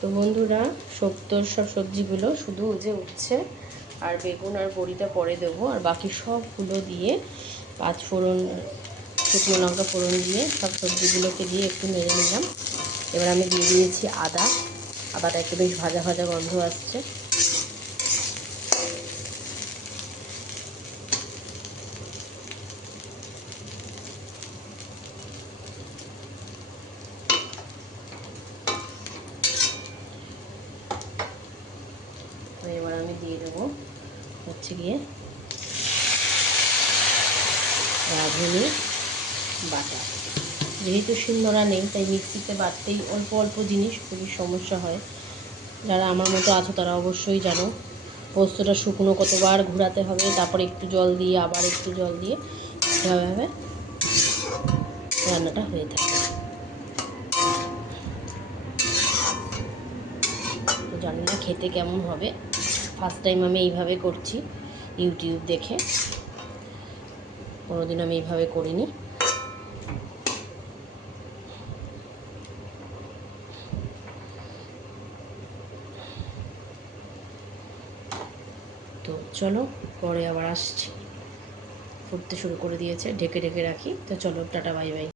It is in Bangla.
তো বন্ধুরা, শুক্তোর সব সবজিগুলো শুধু যে উঠছে, আর বেগুন আর বড়িটা পরে দেবো, আর বাকি সবগুলো দিয়ে পাঁচ ফোড়ন, শুকনো লঙ্কা ফোড়ন দিয়ে সব সবজিগুলোকে দিয়ে একটু নেড়ে নিলাম। এবার আমি দিয়ে দিয়েছি আদাটা একটু বেশ ভাজা ভাজা গন্ধ আসছে। তো এবার আমি দিয়ে দেবো হচ্ছে গিয়ে রাঁধুনি বাটা। যেহেতু শিলনোড়া নেই তাই মিক্সিতে বাটতেই অল্প অল্প জিনিস খুবই সমস্যা হয়। যারা আমার মতো আছো তারা অবশ্যই জানো পোস্তটা শুকনো কতবার ঘোরাতে হবে, তারপরে একটু জল দিয়ে আবার একটু জল দিয়ে এভাবে রান্নাটা হয়ে থাকে। তো জানি না খেতে কেমন হবে, ফার্স্ট টাইম আমি এইভাবে করছি ইউটিউব দেখে, কোনোদিন আমি এইভাবে করিনি। তো চলো পরে আবার আসছি। ফুটতে শুরু করে দিয়েছে, ঢেকে ঢেকে রাখি। তো চলো, টাটা বাই বাই।